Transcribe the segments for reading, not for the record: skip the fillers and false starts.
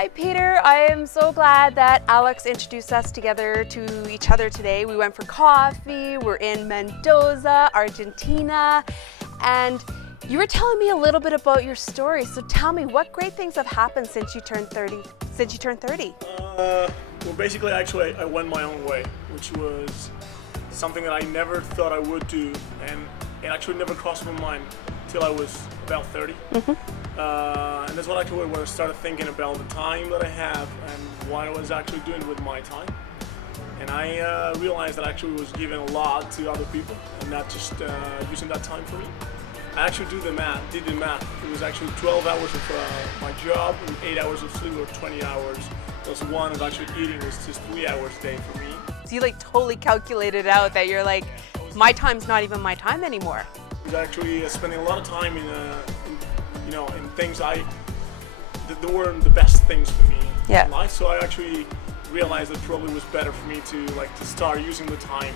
Hi Peter, I am so glad that Alex introduced us together to each other today. We went for coffee, we're in Mendoza, Argentina, and you were telling me a little bit about your story. So tell me, what great things have happened since you turned 30? Well, basically, actually, I went my own way, which was something that I never thought I would do, and it actually never crossed my mind till I was about 30. And that's what I started thinking about the time that I have and what I was actually doing with my time. And I realized that I actually was giving a lot to other people and not just using that time for me. I actually did the math. It was actually 12 hours of my job and 8 hours of sleep, or 20 hours. Plus one of actually eating was just 3 hours a day for me. So you like totally calculated out that you're like, my time's not even my time anymore. I was actually spending a lot of time in things that weren't the best things for me in life. So I actually realized that probably was better for me to start using the time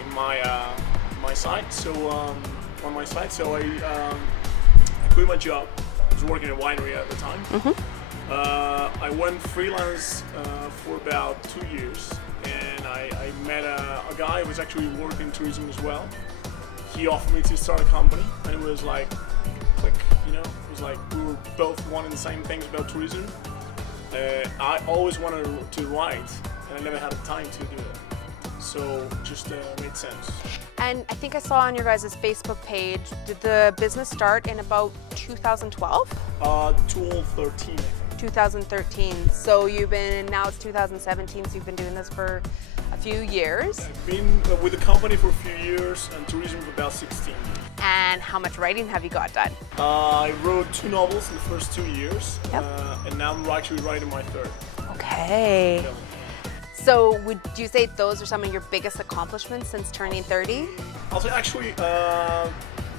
in my site. So on my site, so I quit my job. I was working in a winery at the time. I went freelance for about 2 years, and I met a guy who was actually working in tourism as well. He offered me to start a company, and it was like, click, it was like we were both wanting the same things about tourism. I always wanted to write, and I never had the time to do it. So it just made sense. And I think I saw on your guys' Facebook page, did the business start in about 2012? 2013, I think. 2013. So now it's 2017, so you've been doing this for a few years. I've been with the company for a few years and tourism for about 16 years. And how much writing have you got done? I wrote 2 novels in the first 2 years, and now I'm actually writing my 3rd. Okay. Yeah. So would you say those are some of your biggest accomplishments since turning 30? I'll say actually,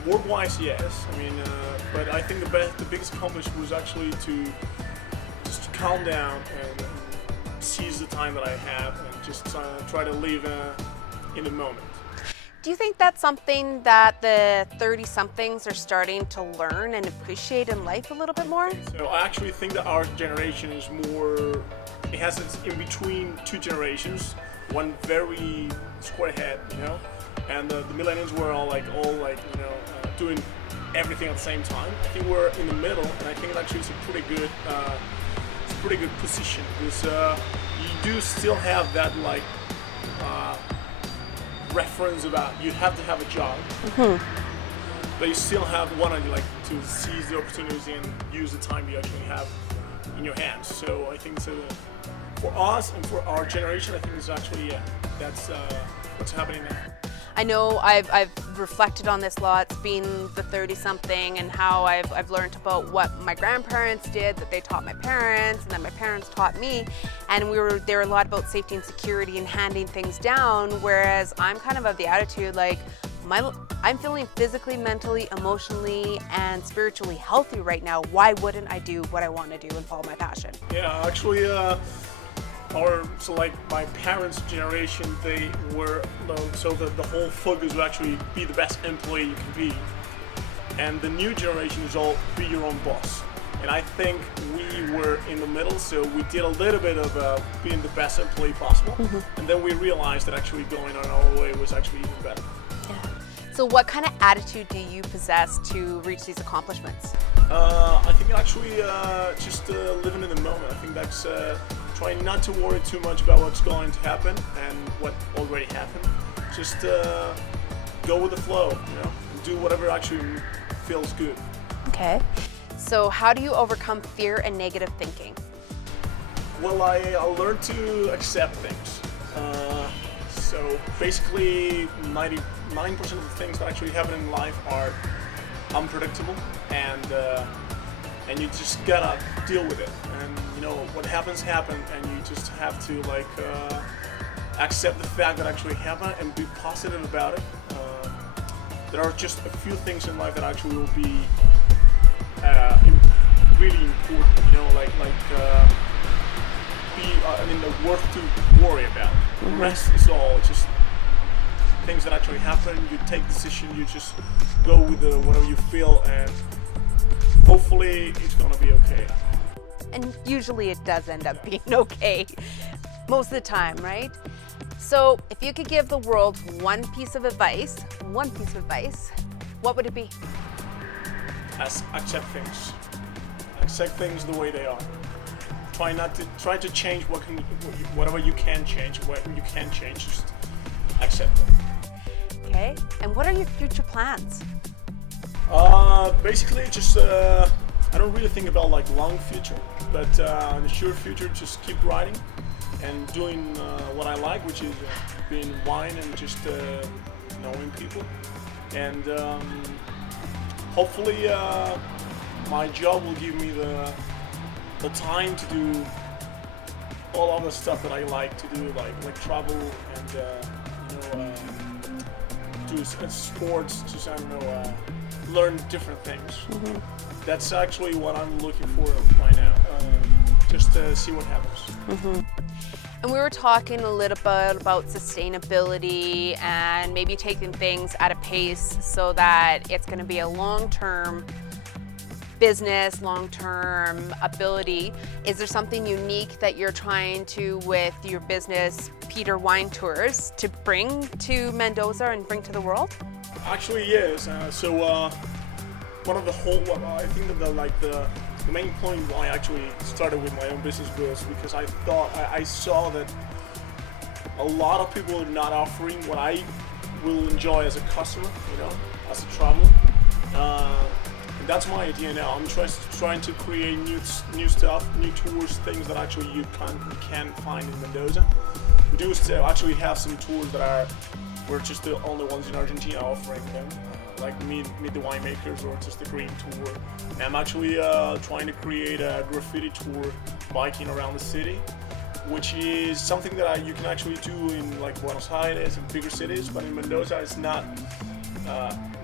work-wise, yes. I mean, but I think the biggest accomplishment was actually to just calm down and seize the time that I have and just try to live in the moment. Do you think that's something that the 30-somethings are starting to learn and appreciate in life a little bit more? So I actually think that our generation is more, it has its in between 2 generations, one very square head, and the millennials were all doing everything at the same time. I think we're in the middle, and I think it actually is a pretty good position, because you do still have that reference about you have to have a job, but you still have to seize the opportunities and use the time you actually have in your hands. So I think for us and for our generation, I think it's actually that's what's happening now. I know I've reflected on this lots, being the 30-something, and how I've learned about what my grandparents did, that they taught my parents, and that my parents taught me, and there were a lot about safety and security and handing things down, whereas I'm kind of the attitude I'm feeling physically, mentally, emotionally, and spiritually healthy right now. Why wouldn't I do what I want to do and follow my passion? Yeah, actually, my parents' generation, they were the whole focus would actually be the best employee you can be, and the new generation is all be your own boss. And I think we were in the middle, so we did a little bit of being the best employee possible, and then we realized that actually going on our way was actually even better. Yeah. So what kind of attitude do you possess to reach these accomplishments? I think actually just living in the moment. I think that's trying not to worry too much about what's going to happen and what already happened. Just go with the flow, and do whatever actually feels good. Okay. So how do you overcome fear and negative thinking? Well, I learned to accept things. So basically 99% of the things that actually happen in life are unpredictable, and you just gotta deal with it. And what happens, and you just have to accept the fact that actually happened and be positive about it. There are just a few things in life that actually will be really important, worth to worry about. The rest is all just things that actually happen. You take decisions, you just go with whatever you feel, and hopefully it's gonna be okay. And usually it does end up being okay, most of the time, right? So if you could give the world one piece of advice, what would it be? Accept things. Accept things the way they are. Try to change whatever you can change. What you can't change, just accept it. Okay. And what are your future plans? Basically, just I don't really think about like long future, but in the short future, just keep writing and doing what I like, which is being wine and just knowing people. And hopefully, my job will give me the time to do all of the stuff that I like to do, like travel and do sports. Just I don't know, learn different things. Mm-hmm. That's actually what I'm looking for right now. Just to see what happens. Mm-hmm. And we were talking a little bit about sustainability and maybe taking things at a pace so that it's going to be a long-term business, long-term ability. Is there something unique that you're trying to, with your business, Peter Wine Tours, to bring to Mendoza and bring to the world? Actually, yes. One of the I think that the main point why I actually started with my own business was because I thought I saw that a lot of people are not offering what I will enjoy as a customer, as a traveler. And that's my idea now. I'm trying to create new stuff, new tours, things that actually you can find in Mendoza. We do still actually have some tours that we're just the only ones in Argentina offering them. Like meet the winemakers or just the green tour. And I'm actually trying to create a graffiti tour biking around the city, which is something that you can actually do in like Buenos Aires and bigger cities, but in Mendoza it's not,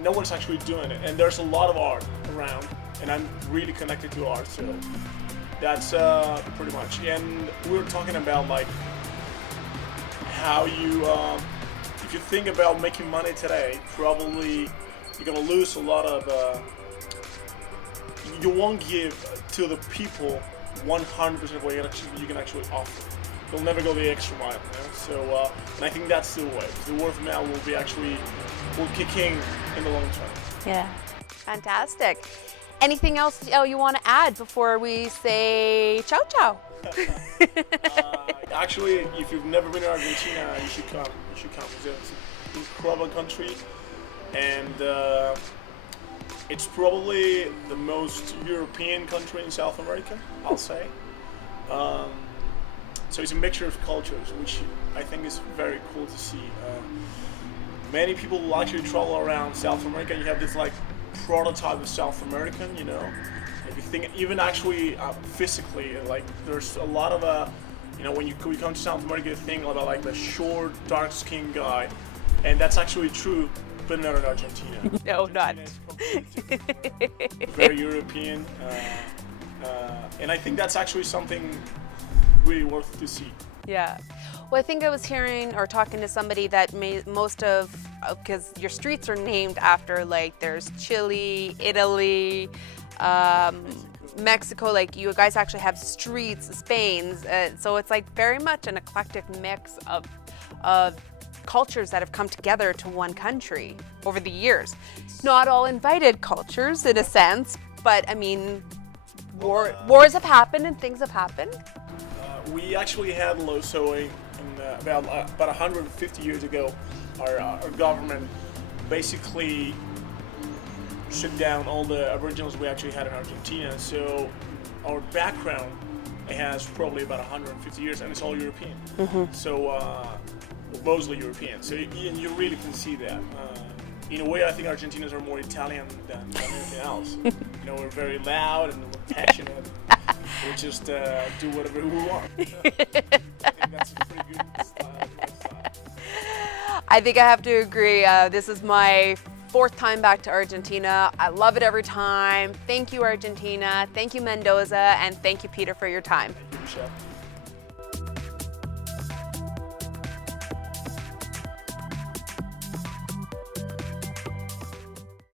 no one's actually doing it. And there's a lot of art around, and I'm really connected to art, so that's pretty much. And we were talking about like how you, if you think about making money today, probably you're gonna lose a lot of. You won't give to the people 100% of what you can actually offer. You'll never go the extra mile. So, and I think that's the way. The word of mouth will kick in the long term. Yeah, fantastic. Anything else you want to add before we say ciao ciao? Actually, if you've never been to Argentina, you should come. It's an incredible country. And it's probably the most European country in South America, I'll say. So it's a mixture of cultures, which I think is very cool to see. Many people will actually travel around South America, and you have this like prototype of South American, If you think, even actually physically, like there's a lot of when you come to South America, you think about like the short, dark-skinned guy, and that's actually true. But not in Argentina. No, not. Very European, and I think that's actually something really worth to see. Yeah. Well, I think I was hearing or talking to somebody that most of, because your streets are named after, like, there's Chile, Italy, Mexico, like you guys actually have streets, Spain's, so it's like very much an eclectic mix of cultures that have come together to one country over the years. Not all invited cultures in a sense, but I mean, wars have happened and things have happened. We actually had about 150 years ago, our government basically shut down all the Aboriginals we actually had in Argentina. So our background has probably about 150 years, and it's all European. Mm-hmm. So mostly European. So you really can see that. In a way, I think Argentinians are more Italian than anything else. We're very loud and we're passionate. We just do whatever we want. I think that's a pretty good style. I think I have to agree. This is my 4th time back to Argentina. I love it every time. Thank you, Argentina. Thank you, Mendoza. And thank you, Peter, for your time. Thank you, Michelle.